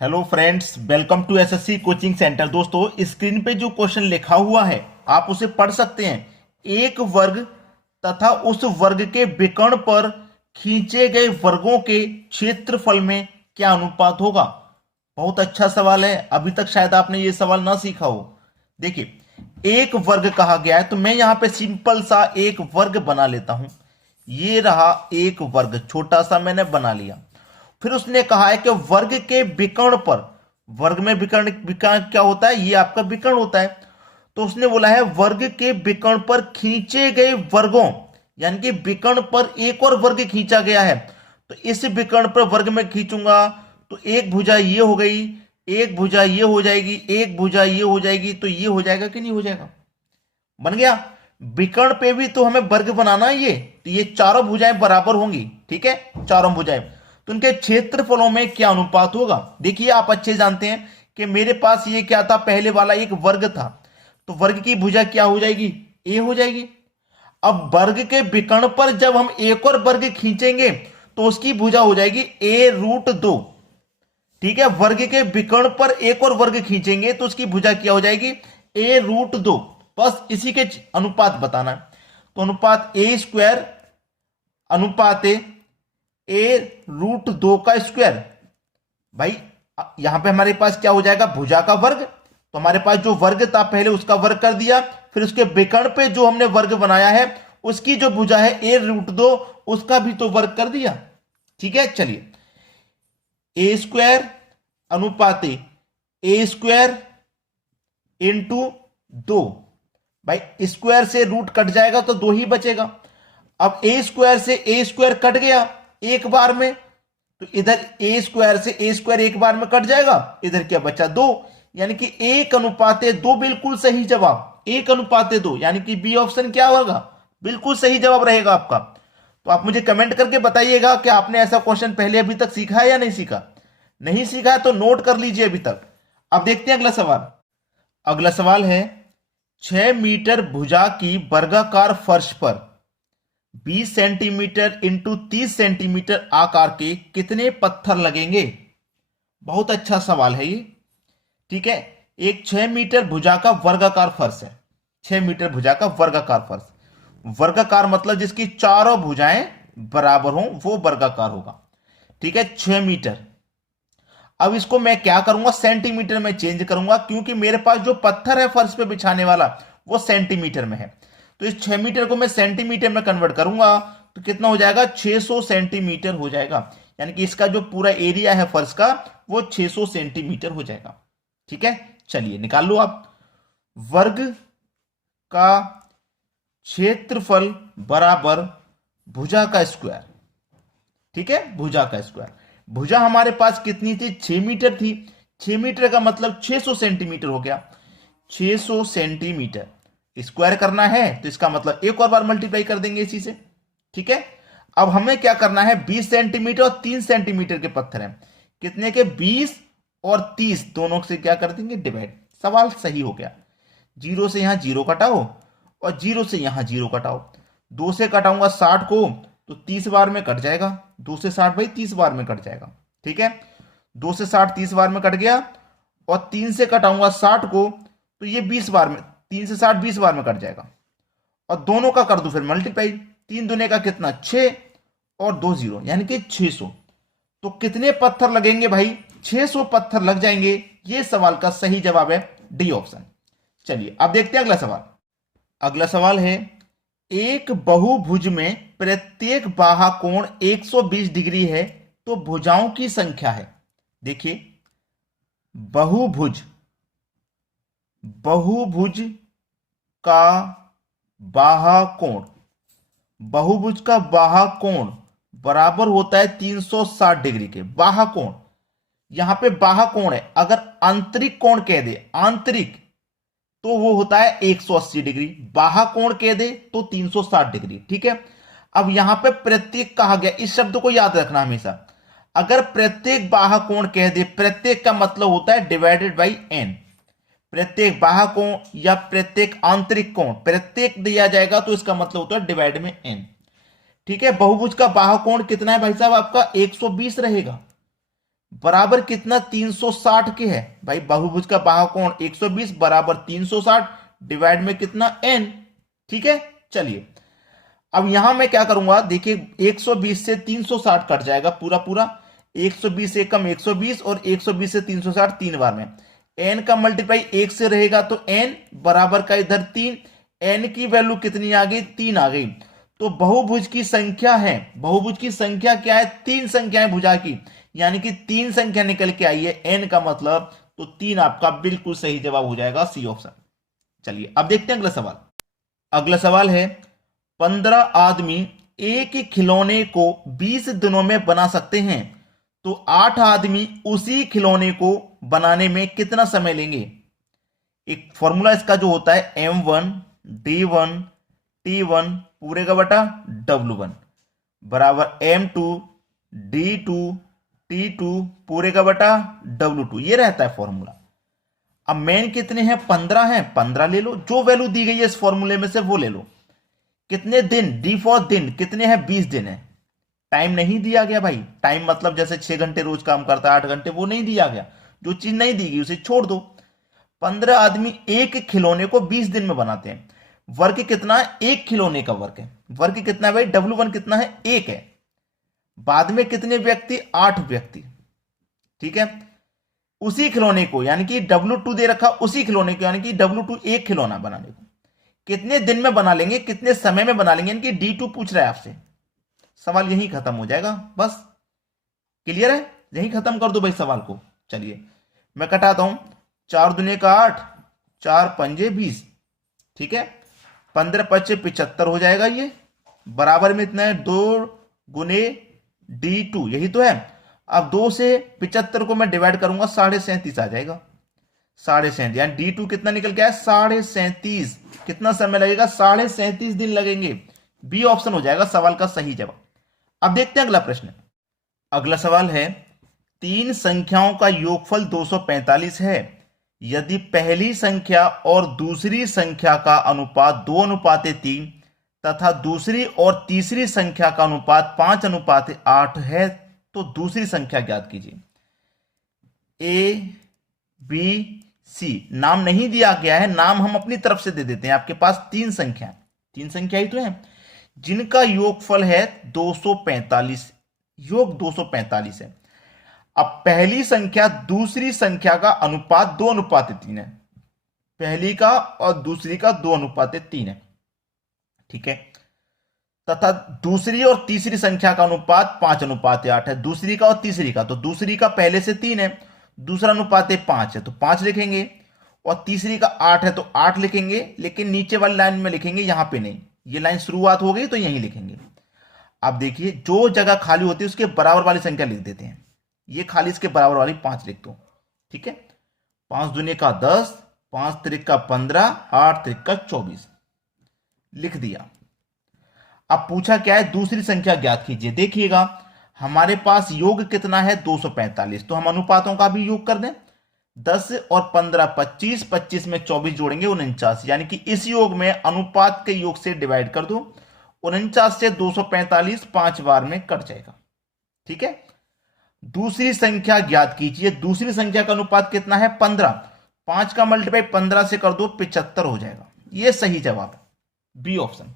Hello friends, welcome to SSC coaching centre. दोस्तों, screen पे जो क्वेश्चन लिखा हुआ है आप उसे पढ़ सकते हैं। एक वर्ग तथा उस वर्ग के विकर्ण पर खींचे गए वर्गों के क्षेत्रफल में क्या अनुपात होगा। बहुत अच्छा सवाल है। अभी तक शायद आपने ये सवाल ना सीखा हो। देखिए, एक वर्ग कहा गया है तो मैं यहां पे सिंपल सा एक वर्ग बना लेता हूं। ये रहा एक वर्ग, छोटा सा मैंने बना लिया। फिर उसने कहा है कि वर्ग के विकर्ण पर, वर्ग में विकर्ण विकर्ण क्या होता है, ये आपका विकर्ण होता है। तो उसने बोला है वर्ग के विकर्ण पर खींचे गए वर्गों, यानी कि विकर्ण पर एक और वर्ग खींचा गया है। तो इस विकर्ण पर वर्ग में खींचूंगा तो एक भुजा ये हो गई, एक भुजा ये हो जाएगी, एक भुजा ये हो जाएगी। तो ये हो जाएगा कि नहीं हो जाएगा? बन गया। विकर्ण पे भी तो हमें वर्ग बनाना है। ये तो ये चारों भुजाएं बराबर होंगी, ठीक है, चारों भुजाएं। तो उनके क्षेत्रफलों में क्या अनुपात होगा। देखिए, आप अच्छे जानते हैं कि मेरे पास ये क्या था, पहले वाला एक वर्ग था। तो वर्ग की भुजा क्या हो जाएगी, ए हो जाएगी। अब वर्ग के विकर्ण पर जब हम एक और वर्ग खींचेंगे तो उसकी भुजा हो जाएगी a√2। ठीक है, वर्ग के विकर्ण पर एक और वर्ग खींचेंगे तो उसकी भुजा क्या हो जाएगी, a√2। बस इसी के अनुपात बताना है। तो अनुपात a² अनुपात a√2 का स्क्वायर। भाई, यहां पे हमारे पास क्या हो जाएगा, भुजा का वर्ग। तो हमारे पास जो वर्ग था पहले उसका वर्ग कर दिया, फिर उसके विकर्ण पे जो हमने वर्ग बनाया है उसकी जो भुजा है a√2 उसका भी तो वर्ग कर दिया। ठीक है, चलिए, a² अनुपात a² इंटू 2। भाई, स्क्वायर से रूट कट जाएगा तो 2 ही बचेगा। अब a² से a² कट गया एक बार में, तो इधर a² से a² एक बार में कट जाएगा, इधर क्या बचा, 2। यानी कि 1:2 बिल्कुल सही जवाब, 1:2। यानी कि बी ऑप्शन क्या होगा, बिल्कुल सही जवाब रहेगा आपका। तो आप मुझे कमेंट करके बताइएगा कि आपने ऐसा क्वेश्चन पहले अभी तक सीखा है या नहीं सीखा। नहीं सीखा है तो नोट कर लीजिए अभी तक। अब देखते हैं अगला सवाल। अगला सवाल है, 6 मीटर भुजा की वर्गाकार फर्श पर 20 सेंटीमीटर इंटू 30 सेंटीमीटर आकार के कितने पत्थर लगेंगे। बहुत अच्छा सवाल है ये। ठीक है, एक 6 मीटर भुजा का वर्गाकार फर्श है। 6 मीटर भुजा का वर्गाकार फर्श, वर्गाकार मतलब जिसकी चारों भुजाएं बराबर हो वो वर्गाकार होगा। ठीक है, 6 मीटर। अब इसको मैं क्या करूंगा, सेंटीमीटर में चेंज करूंगा, क्योंकि मेरे पास जो पत्थर है फर्श पे बिछाने वाला वो सेंटीमीटर में है। तो इस 6 मीटर को मैं सेंटीमीटर में कन्वर्ट करूंगा तो कितना हो जाएगा, 600 सेंटीमीटर हो जाएगा। यानी कि इसका जो पूरा एरिया है फर्श का वो 600 सेंटीमीटर हो जाएगा। ठीक है, चलिए निकाल लो आप। वर्ग का क्षेत्रफल बराबर भुजा का स्क्वायर। ठीक है, भुजा का स्क्वायर। भुजा हमारे पास कितनी थी, 6 मीटर थी। 6 मीटर का मतलब 600 सेंटीमीटर हो गया। 600 सेंटीमीटर स्क्वायर करना है तो इसका मतलब एक और बार मल्टीप्लाई कर देंगे इसी से। ठीक है, अब हमें क्या करना है, 20 सेंटीमीटर और 3 सेंटीमीटर के पत्थर हैं। कितने के, 20 और 30 दोनों से क्या कर देंगे, डिवाइड। सवाल सही हो गया। 0 से यहां 0 कटाओ और 0 से यहां 0 कटाओ। 2 से कटाऊंगा 60 को तो 30 बार में कट जाएगा। 2 से 60 भाई 30 बार में कट जाएगा। ठीक है, 2 से 60 30 बार में कट गया। और 3 से कटाऊंगा 60 को तो ये 20 बार में, 3 से 60 20 बार में कट जाएगा। और दोनों का कर दो फिर मल्टीप्लाई। 3 दूने का कितना, 6 और 2 0 यानी कि 600। तो कितने पत्थर लगेंगे भाई, 600 पत्थर लग जाएंगे। ये सवाल का सही जवाब है डी ऑप्शन। चलिए अब देखते हैं अगला सवाल। अगला सवाल है, एक बहुभुज में प्रत्येक बाहा कोण 120 डिग्री है तो भुजाओं की संख्या है। देखिए, बहुभुज, बहुभुज का बाहा कोण, बहुभुज का बाहा कोण बराबर होता है 360 डिग्री के। बाहा कोण, यहां पे बाहा कोण है, अगर आंतरिक कोण कह दे, आंतरिक, तो वो होता है 180 डिग्री। बाहा कोण कह दे तो 360 डिग्री। ठीक है, अब यहां पे प्रत्येक कहा गया, इस शब्द को याद रखना हमेशा। अगर प्रत्येक बाहा कोण कह दे, प्रत्येक का मतलब होता है डिवाइडेड बाई एन। प्रत्येक बाहा कोण या प्रत्येक आंतरिक कोण, प्रत्येक दिया जाएगा तो इसका मतलब होता है डिवाइड में एन। ठीक है, बहुभुज का बाहा कोण कितना है भाई साहब, आपका 120 रहेगा। बराबर कितना 360 के है भाई। बहुभुज का बाहुकोण 120 बराबर 360 डिवाइड में कितना n। ठीक है, चलिए अब यहां मैं क्या करूंगा, देखिए 120 से 360 कट जाएगा पूरा पूरा, 120 से कम 120 और 120 से 360 तीन बार में, n का मल्टीप्लाई 1 से रहेगा तो n बराबर का इधर 3, n की वैल्यू कितनी आ गई, 3 आ गई। तो बहुभुज की संख्या है, बहुभुज की संख्या क्या है, 3 संख्याएं भुजा की, यानी कि 3 संख्या निकल के आई है n का मतलब, तो 3 आपका बिल्कुल सही जवाब हो जाएगा, सी ऑप्शन। चलिए अब देखते हैं अगला सवाल। अगला सवाल है 15 आदमी एक ही खिलौने को 20 दिनों में बना सकते हैं, तो 8 आदमी उसी खिलौने को बनाने में कितना समय लेंगे। एक फॉर्मूला इसका जो होता है M1 D1 T1 पूरे का बटा W1 बराबर M2 D2 T2 पूरे का बटा W2, ये रहता है फॉर्मूला। अब मेन कितने हैं, 15 हैं, 15 ले लो, जो वैल्यू दी गई है इस फॉर्मूले में से वो ले लो। कितने दिन, डी फॉर दिन, कितने हैं, 20 दिन है। टाइम नहीं दिया गया भाई, टाइम मतलब जैसे 6 घंटे रोज काम करता है 8 घंटे, वो नहीं दिया गया, जो चीज नहीं दी गई उसे छोड़ दो। 15 आदमी एक खिलौने को 20 दिन में बनाते हैं। वर्ग कितना है, एक खिलौने का वर्ग है, वर्ग कितना है भाई, W1 कितना है, 1 है। बाद में कितने व्यक्ति, 8 व्यक्ति। ठीक है, उसी खिलौने को यानी कि W2 दे रखा, उसी खिलौने को यानी कि W2 एक खिलौना बनाने को कितने दिन में बना लेंगे, कितने समय में बना लेंगे, यानी कि D2 पूछ रहा है आपसे। सवाल यही खत्म हो जाएगा, बस क्लियर है, यही खत्म कर दो भाई सवाल को। चलिए मैं कटाता हूं, 4 दूनी का 8, 4 पंजे 20, ठीक है, 15 पच्चे 75 हो जाएगा, ये बराबर में इतना है 2 गुने D2, यही तो है। अब 2 से 75 को मैं डिवाइड करूंगा, 37.5 आ जाएगा, 37.5 यानी D2 कितना निकल के आया, 37.5। कितना समय लगेगा, 37.5 दिन लगेंगे। बी ऑप्शन हो जाएगा सवाल का सही जवाब। अब देखते हैं अगला प्रश्न। अगला सवाल है 3 संख्याओं का योगफल 245 है, यदि पहली संख्या और दूसरी संख्या का अनुपात 2:3 तथा दूसरी और तीसरी संख्या का अनुपात 5:8 है, तो दूसरी संख्या ज्ञात कीजिए। ए बी सी नाम नहीं दिया गया है, नाम हम अपनी तरफ से दे देते हैं। आपके पास 3 संख्या ही तो है जिनका योगफल है 245, योग 245 है। अब पहली संख्या दूसरी संख्या का अनुपात 2:3 है, पहली का और दूसरी का 2:3 है, ठीक है, तथा दूसरी और तीसरी संख्या का अनुपात 5:8 है, दूसरी का और तीसरी का, तो दूसरी का पहले से 3 है, दूसरा अनुपात 5 है तो 5 लिखेंगे, और तीसरी का 8 है तो 8 लिखेंगे, लेकिन नीचे वाली लाइन में लिखेंगे, यहां पे नहीं, ये लाइन शुरुआत हो गई तो यहीं लिखेंगे। अब देखिए जो जगह खाली होती है उसके बराबर वाली संख्या लिख देते हैं, ये खाली इसके बराबर वाली 5 लिख दो, ठीक है, 5 दूनी का 10, 5 त्रिक का 15, 8 त्रिक का 24 लिख दिया। अब पूछा क्या है, दूसरी संख्या ज्ञात कीजिए। देखिएगा हमारे पास योग कितना है 245, तो हम अनुपातों का भी योग कर दें, 10 और 15 25, 25 में 24 जोड़ेंगे 49, यानी कि इस योग में अनुपात के योग से डिवाइड कर दो, 49 से 245 5 बार में कट जाएगा, ठीक है। दूसरी संख्या ज्ञात कीजिए, दूसरी संख्या का अनुपात कितना है 15, 5 का मल्टीप्लाई 15 से कर दो 75 हो जाएगा, ये सही जवाब है, बी ऑप्शन।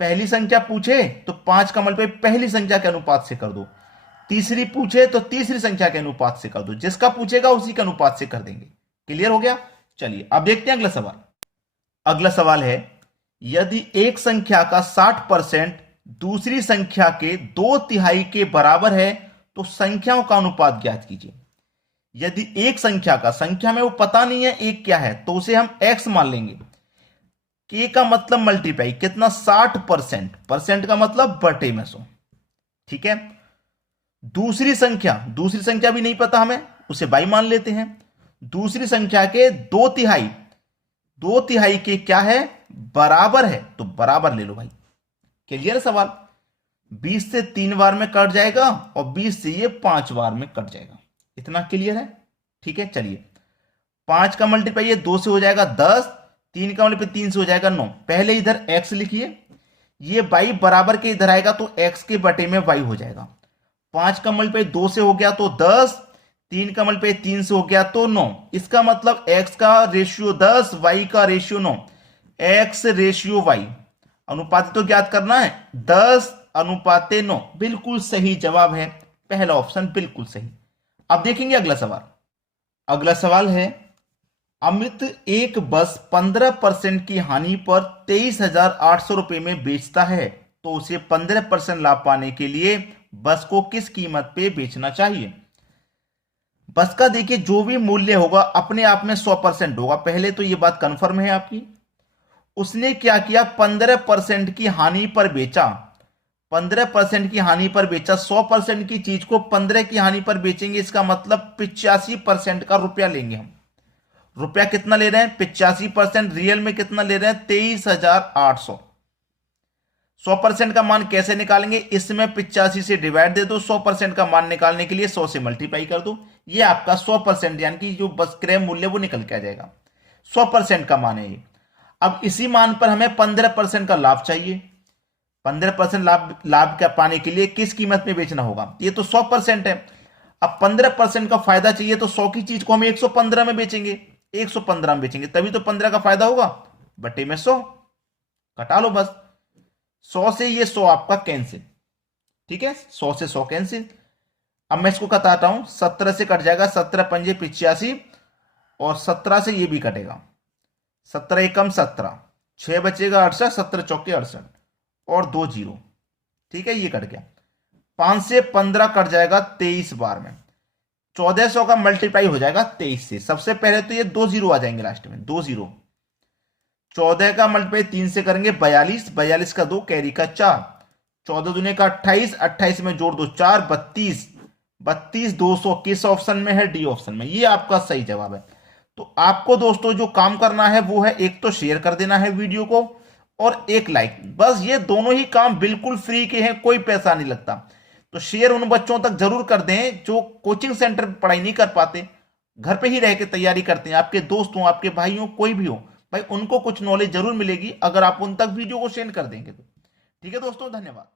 पहली संख्या पूछे तो 5 का मल्टीप्लाई पहली संख्या के अनुपात से कर दो, तीसरी पूछे तो तीसरी संख्या के अनुपात से कर दो, जिसका पूछेगा उसी के अनुपात से कर देंगे। क्लियर हो गया। चलिए अब देखते हैं अगला सवाल। अगला सवाल है यदि एक संख्या का 60% दूसरी संख्या के 2/3 के बराबर है तो संख्याओं का अनुपात ज्ञात कीजिए। यदि एक संख्या का, संख्या में वो पता नहीं है एक क्या है, तो उसे हम x मान लेंगे, k का मतलब मल्टीप्लाई कितना 60%, परसेंट का मतलब बटे में 100, ठीक है। दूसरी संख्या भी नहीं पता हमें, उसे y मान लेते हैं। दूसरी संख्या के 2/3 के क्या है, बराबर है, तो बराबर ले लो भाई। क्लियर सवाल, 20 से 3 बार में कट जाएगा और 20 से ये 5 बार में कट जाएगा, इतना क्लियर है, ठीक है। चलिए 5 का मल्टीप्लाई ये 2 से हो जाएगा 10, 3 का मल्टीप्लाई 3 से हो जाएगा 9। पहले इधर x लिखिए, ये y बराबर के इधर आएगा तो x के बटे में y हो जाएगा। 5 का मल्टीप्लाई 2 से हो गया तो 10, 3 का मल्टीप्लाई 3 से हो गया तो 9। इसका मतलब x का रेशियो 10, y का रेशियो 9, x रेशियो y। अनुपात तो ज्ञात करना है, 10:9। बिल्कुल सही जवाब है पहला ऑप्शन, बिल्कुल सही। अब देखेंगे अगला सवाल। अगला सवाल है, अमित एक बस 15% की हानि पर 23,800 रुपए में बेचता है, तो उसे 15% लाभ पाने के लिए बस को किस कीमत पे बेचना चाहिए। बस का देखिए जो भी मूल्य होगा अपने आप में 100% होगा, पहले तो ये बात कंफर्म है आपकी। उसने क्या किया, 15% की हानि पर बेचा। 15% की हानि पर बेचा, 100% की चीज को 15 की हानि पर बेचेंगे, इसका मतलब 85% का रुपया लेंगे हम। रुपया कितना ले रहे हैं, 85%। रियल में कितना ले रहे हैं, 23,800। 100% का मान कैसे निकालेंगे, इसमें 85 से डिवाइड दे दो, 100% का मान निकालने के लिए 100 से मल्टीप्लाई कर दो। ये आपका 100% यानी कि जो बस क्रय मूल्य वो निकल के आ जाएगा। 100% का मान है ये। अब इसी मान पर हमें 15% का लाभ चाहिए। 15% लाभ का पाने के लिए किस कीमत में बेचना होगा, ये तो 100% है। अब 15% का फायदा चाहिए तो 100 की चीज को हम 115 में बेचेंगे, 115 में बेचेंगे, तभी तो 15 का फायदा होगा। बटे में 100 घटा लो बस। 100 से ये 100 आपका कैंसिल, ठीक है, 100 से 100 कैंसिल। अब मैं इसको कटाता हूं, 17 से कट जाएगा, 17 पंजे 85 और 17 से ये भी कटेगा, 17 एकम 17, 6 बचेगा 68, 17 चौके 68 और 2 जीरो, ठीक है, ये कट गया। 5 से 15 कट जाएगा 23 बार में, 1400 का मल्टीप्लाई हो जाएगा 23 से। सबसे पहले तो ये 2 जीरो आ जाएंगे लास्ट में, 2 जीरो। 14 का मल्टीप्लाई 3 से करेंगे 42, 42 का 2 कैरी का 4, 14 दूने का 28, 28 में जोड़ दो 4, 32, 32 200 किस ऑप्शन में है, डी ऑप्शन में। ये आपका सही जवाब है। तो आपको दोस्तों जो काम करना है वो है, एक तो शेयर कर देना है वीडियो को और एक लाइक, बस ये दोनों ही काम बिल्कुल फ्री के हैं, कोई पैसा नहीं लगता। तो शेयर उन बच्चों तक जरूर कर दें जो कोचिंग सेंटर में पढ़ाई नहीं कर पाते, घर पे ही रह के तैयारी करते हैं, आपके दोस्त हो, आपके भाई हो, कोई भी हो, भाई उनको कुछ नॉलेज जरूर मिलेगी अगर आप उन तक वीडियो को शेयर कर देंगे तो। ठीक है दोस्तों, धन्यवाद।